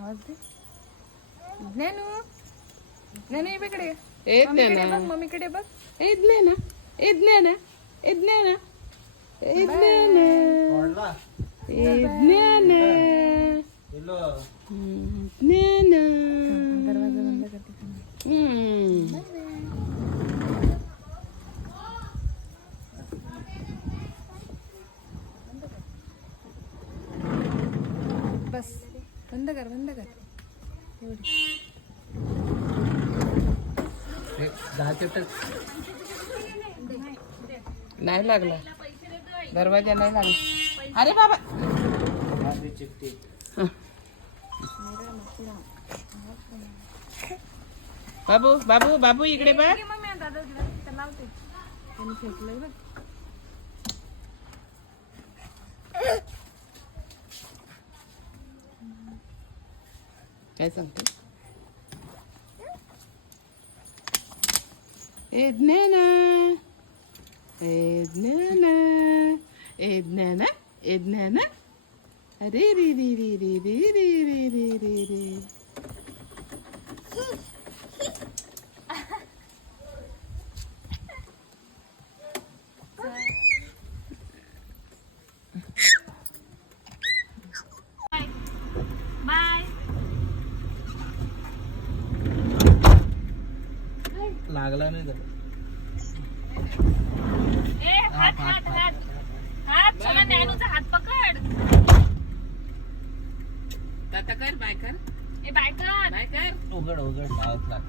आवाज दे. ज्ञानू ज्ञानू ये इकडे. ए मम्मीकडे ज्ञाना बघ, मम्मीकडे बघ. ए ज्ञाना ए ज्ञाना ए ज्ञाना ए ज्ञाना ए ज्ञाना ज्ञाना. दरवाजा बंद करते. बस बंद कर बंद कर. नाही लागला दरवाजा नाही लागला. अरे बाबा बाबू बाबू बाबू इकडे बघ. मम्मी दादा लावते. त्यांनी फेकलंय बघ. काय सांगते. ए ज्ञाना ए ज्ञाना ए ज्ञाना ए ज्ञाना. अरे रे रे रे रे रे रे रे रे रे रे. बाय. लागला नाही तर ए हात हात हात हात. चला ज्ञानूचा हात पकड. आता कर बाय कर ए बाय कर. बाय कर. उघड उघड लावत लाग